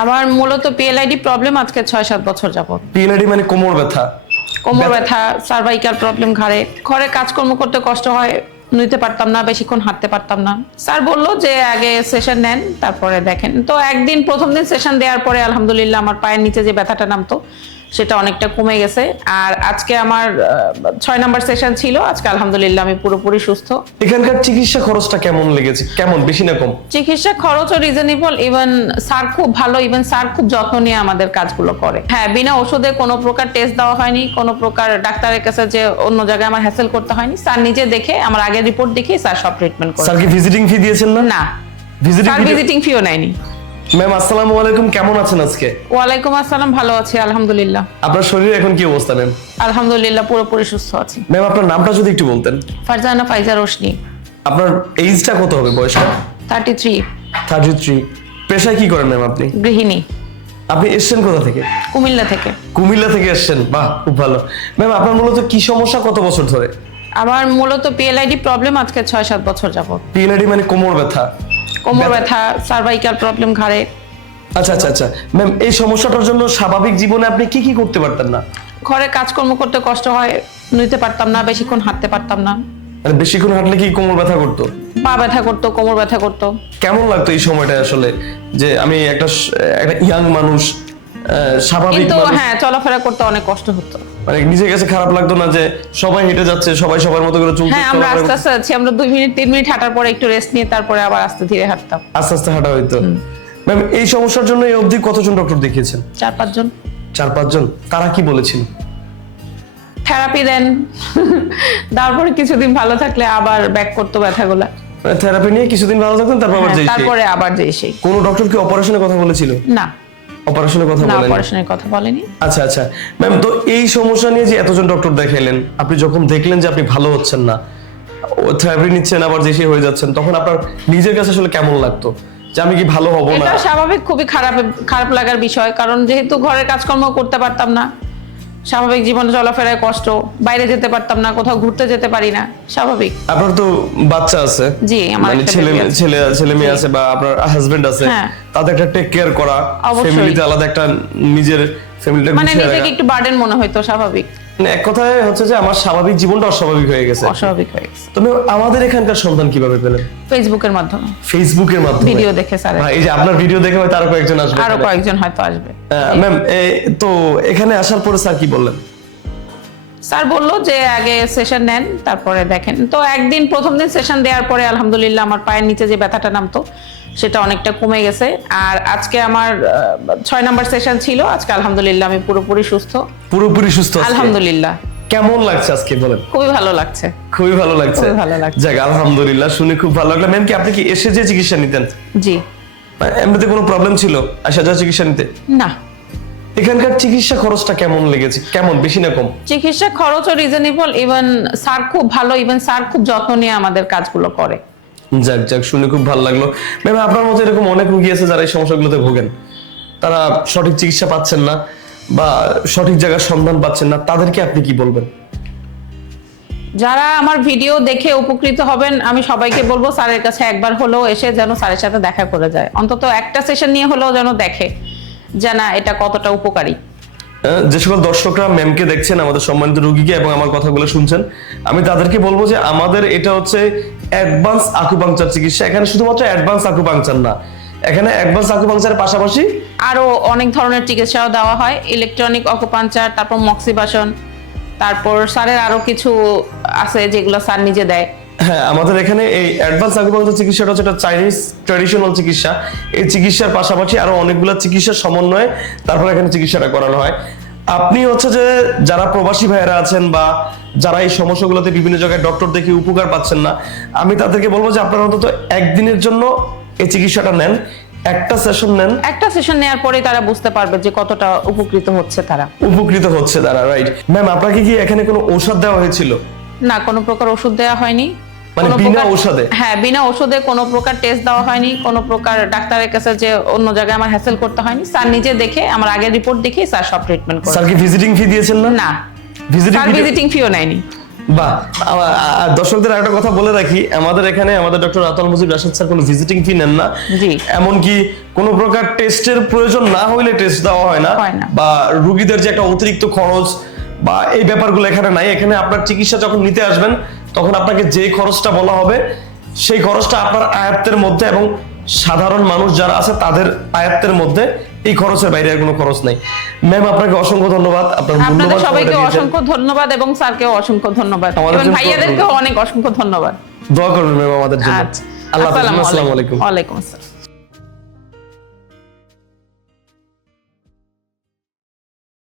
আমার মূলত PLID problem আজকে 6-7 বছর যাবত। পিএলআইডি মানে কোমর ব্যথা? কোমর ব্যথা, সার্ভাইকাল প্রবলেম, ঘরে কাজকর্ম করতে কষ্ট হয়, নিতে পারতাম না, বেশিক্ষণ হাঁটতে পারতাম না। স্যার বললো যে আগে সেশন নেন, তারপরে দেখেন। তো প্রথম দিন সেশন দেওয়ার পরে আলহামদুলিল্লাহ আমার পায়ের নিচে যে ব্যথাটা নামতো সেটা অনেকটা কমে গেছে। আর আজকে আমার 6 নাম্বার সেশন ছিল। আজকে আলহামদুলিল্লাহ আমি পুরোপুরি সুস্থ। এখানকার চিকিৎসা খরচটা কেমন লেগেছে? কেমন, বেশি না কম? চিকিৎসা খরচও রিজনেবল, ইভেন স্যার খুব ভালো, স্যার খুব যত্ন নিয়ে আমাদের কাজগুলো করে। হ্যাঁ, বিনা ওষুধে কোনো প্রকার টেস্ট দেওয়া হয়নি, কোনো প্রকার ডাক্তারের কাছে যে অন্য জায়গায় আমার হ্যাসেল করতে হয়নি। স্যার নিজে দেখে, আমার আগের রিপোর্ট দেখে স্যার সব ট্রিটমেন্ট করে। স্যার কি ভিজিটিং ফি দিয়েছেন? না, ভিজিটিং ভিজিটিং ফিও নেয়নি। ম্যাম আসসালামু আলাইকুম, কেমন আছেন আজকে? ওয়ালাইকুম আসসালাম, ভালো আছি আলহামদুলিল্লাহ। আপনার শরীরে এখন কি অবস্থা ম্যাম? আলহামদুলিল্লাহ পুরোপুরি সুস্থ আছি। ম্যাম আপনার নামটা যদি একটু বলতেন। ফারজানা ফাইজা রোশনি। আপনার এইজটা কত হবে, বয়সটা? 33। 33। পেশায় কি করেন ম্যাম আপনি? গৃহিণী। আপনি এসেছেন কোথা থেকে? কুমিল্লা থেকে। কুমিল্লা থেকে এসেছেন, বাহ খুব ভালো। ম্যাম আপনার মূলত কি সমস্যা, কত বছর ধরে? আমার মূলত পিএলআইডি প্রবলেম আজকে 6-7 বছর যাবত। পিএলআইডি মানে কোমর ব্যথা? কোমর ব্যথা, সার্ভাইকাল প্রবলেম, আচ্ছা আচ্ছা আচ্ছা। ম্যাম এই সমস্যাটার জন্য স্বাভাবিক জীবনে আপনি কি কি করতে পারতেন না? ঘরে কাজকর্ম করতে কষ্ট হয়, নিতে পারতাম না, বেশিক্ষণ হাঁটতে পারতাম না। মানে বেশিক্ষণ হাঁটলে কি কোমর ব্যথা করতো? পা ব্যথা করতো, কোমর ব্যথা করতো। কেমন লাগতো এই সময়টা আসলে, যে আমি একটা ইয়াং মানুষ, স্বাভাবিক কিন্তু মানুষ? হ্যাঁ, চলাফেরা করতে অনেক কষ্ট হতো। মানে নিজের কাছে খারাপ লাগতো না যে সবাই হেঁটে যাচ্ছে, সবাই সবার মতো করে চলছে? হ্যাঁ, আমরা আস্তে আস্তে আছি, আমরা 2 মিনিট 3 মিনিট হাঁটার পরে একটু রেস্ট নিয়ে তারপরে আবার আস্তে ধীরে হাঁটতাম। আস্তে আস্তে হাঁটা হইতো। ম্যাম এই সমস্যার জন্য এই অবধি কতজন ডক্টর দেখিয়েছেন? 4-5 জন। 4-5 জন। তারা কি বলেছিল? থেরাপি দেন, তারপরে কিছুদিন ভালো থাকলে আবার ব্যাক করতো ব্যথাগুলা। মানে থেরাপি নিয়ে কিছুদিন ভালো থাকতেন, তারপর আবার যেই সেই? তারপরে আবার যেই সেই। কোন ডক্টর কি অপারেশনের কথা বলেছিল? না, অপারেশনের কথা না, বলেনি? অপারেশনের কথা বলেনি। আচ্ছা আচ্ছা ম্যাম, তো এই সমস্যা নিয়ে যে এতজন ডক্টর দেখাইলেন, আপনি যখন দেখলেন যে আপনি ভালো হচ্ছেন না, থেরাপি নিচ্ছেন আবার যে সেই হয়ে যাচ্ছেন, তখন আপনার নিজের কাছে আসলে কেমন লাগতো যে আমি কি ভালো হব না? এটা স্বাভাবিক, খুবই খারাপ লাগার বিষয়, কারণ যেহেতু ঘরের কাজকর্ম করতে পারতাম না, স্বাভাবিক জীবনে চলাফেরায় কষ্ট, বাইরে যেতে পারতাম না, কোথাও ঘুরতে যেতে পারি না, স্বাভাবিক। আপনার তো বাচ্চা আছে? জি, আমার মানে একটা ছেলে baby আছে। ছেলে মেয়ে আছে, বা আপনার হাজবেন্ড আছে? হ্যাঁ। তাদের একটা টেক কেয়ার করা, অবশ্যই। ফ্যামিলিতে আলাদা একটা নিজের ফ্যামিলিটা মানে গুছিয়ে নিজেকে রাখা। একটু বার্ডেন মনে হইতো, স্বাভাবিক। মানে এক কথায় হচ্ছে যে আমার স্বাভাবিক জীবনটা অস্বাভাবিক হয়ে গেছে। অস্বাভাবিক হয়ে গেছে। তবে আমাদের এখানকার সন্তান কিভাবে পেলেন? ফেসবুকের মাধ্যমে, ফেসবুকের মাধ্যমে? ভিডিও দেখে স্যার। এই যে আপনার ভিডিও দেখে হয়তো আরো কয়েকজন আসবে। আরো কয়েকজন হয়তো আসবে। ম্যাম তো এখানে আসার পরে স্যার কি বললেন? স্যার বললো যে আগে সেশন নেন, তারপরে দেখেন। তো প্রথম দিন সেশন দেওয়ার পরে আলহামদুলিল্লাহ আমার পায়ের নিচে যে ব্যথাটা নামতো সেটা অনেকটা কমে গেছে। আর আজকে আমার 6 নাম্বার সেশন ছিল। আজকে আলহামদুলিল্লাহ আমি পুরোপুরি সুস্থ। পুরোপুরি সুস্থ আজকে? আলহামদুলিল্লাহ। কেমন লাগছে আজকে বলেন? খুবই ভালো লাগছে। খুবই ভালো লাগছে? খুবই ভালো লাগছে। যাক আলহামদুলিল্লাহ, শুনে খুব ভালো লাগলো। ম্যাম কি আপনি কি এসে যে চিকিৎসা নিতেন? জি। এমনিতে কোনো প্রবলেম ছিল আসা যা চিকিৎসা নিতে? না। এখানকার চিকিৎসা খরচটা কেমন লেগেছে? কেমন, বেশি না কম? চিকিৎসা খরচও রিজনেবল, স্যার খুব ভালো, স্যার খুব যত্ন নিয়ে আমাদের কাজগুলো করে। যাক যাক, শুনে খুব ভালো লাগলো। ম্যাম আপনার মতো এরকম অনেক রোগী আছে যারা এই সমস্যাগুলোতে ভোগেন, তারা সঠিক চিকিৎসা পাচ্ছেন না বা সঠিক জায়গার সন্ধান পাচ্ছেন না, তাদেরকে আপনি কি বলবেন? যারা আমার ভিডিও দেখে উপকৃত হবেন, আমি সবাইকে বলবো স্যারের কাছে একবার হলেও এসে যেন স্যারের সাথে দেখা করে যায়, অন্তত একটা সেশন নিয়ে হলেও যেন দেখে যে না এটা কতটা উপকারী। যে সকল দর্শকরা ম্যামকে দেখছেন, আমাদের সম্মানিত রোগীকে, এবং আমার কথাগুলো শুনছেন, আমি তাদেরকে বলবো যে আমাদের এটা হচ্ছে অ্যাডভান্স আকুপাংচার চিকিৎসা। এখানে শুধুমাত্র অ্যাডভান্স আকুপাংচার না, এখানে অ্যাডভান্স আকুপাংচারের পাশাপাশি আরো অনেক ধরনের চিকিৎসাও দেওয়া হয়, ইলেকট্রনিক আকুপাংচার, তারপর মক্সিবাসন, তারপর স্যারের আরো কিছু আছে যেগুলো স্যার নিজে দেয়। হ্যাঁ, আমাদের এখানে এই অ্যাডভান্স আকুপাংচার চিকিৎসাটা হচ্ছে একটা চাইনিজ ট্র্যাডিশনাল চিকিৎসা। এই চিকিৎসার পাশাপাশি আরো অনেকগুলো চিকিৎসার সমন্বয়ে তারপর এখানে চিকিৎসাটা করানো হয়। আপনি হচ্ছে যে যারা প্রবাসী ভাইয়েরা আছেন বা যারা এই সমস্যাগুলোতে বিভিন্ন জায়গায় ডক্টর দেখে উপকার পাচ্ছেন না, আমি তাদেরকে বলবো যে আপনারা অন্তত একদিনের জন্য এই চিকিৎসাটা নেন, একটা সেশন নেন। একটা সেশন নেওয়ার পরে তারা বুঝতে পারবে যে কতটা উপকৃত হচ্ছে তারা। রাইট ম্যাম, আপনাকে কি এখানে কোনো ঔষধ দেওয়া হয়েছিল? না, কোনো প্রকার ওষুধ দেওয়া হয়নি। মানে বিনা ঔষধে? হ্যাঁ, বিনা ওষুধে কোনো প্রকার টেস্ট দেওয়া হয়নি, কোনো প্রকার ডাক্তারের কাছে যে অন্য জায়গায় আমার হ্যাসেল করতে হয়নি। স্যার নিজে দেখে, আমার আগের রিপোর্ট দেখে স্যার সব ট্রিটমেন্ট করে। স্যার কি ভিজিটিং ফি দিয়েছেন? না, ভিজিটিং ফিও নেয়নি। বাহ, দর্শকদের একটা কথা বলে রাখি, আমাদের এখানে আমাদের ডক্টর আতাল মুজিব রাশেদ স্যার কোনো ভিজিটিং ফি নেন না। জি। এমনকি কোনো প্রকার টেস্টের প্রয়োজন না হইলে টেস্ট দেওয়া হয় না, হয় না। বা রোগীদের যে একটা অতিরিক্ত খরচ বা এই ব্যাপারগুলো এখানে নাই। এখানে আপনার চিকিৎসা যখন নিতে আসবেন তখন আপনাকে যে খরচটা বলা হবে সেই খরচটা আপনার আয়ত্তের মধ্যে, এবং সাধারণ মানুষ যারা আছে তাদের আয়ত্তের মধ্যে, এই খরচের বাইরে আর কোনো খরচ নাই। ম্যাম, আপনাকে অসংখ্য ধন্যবাদ, আপনার আপনাদের মূল্যবান সবাইকে সময়টা দিয়েছেন। অসংখ্য ধন্যবাদ এবং স্যারকেও অসংখ্য ধন্যবাদ, আমাদের এবং জন্য ভাইয়াদেরকেও অনেক অসংখ্য ধন্যবাদ। দোয়া করবেন ম্যাম আমাদের জন্য। আচ্ছা, আল্লাহ হাফেজ, আসসালামু আসসালামু আলাইকুম। আলাইকুম। ওয়ালাইকুম আসসালাম।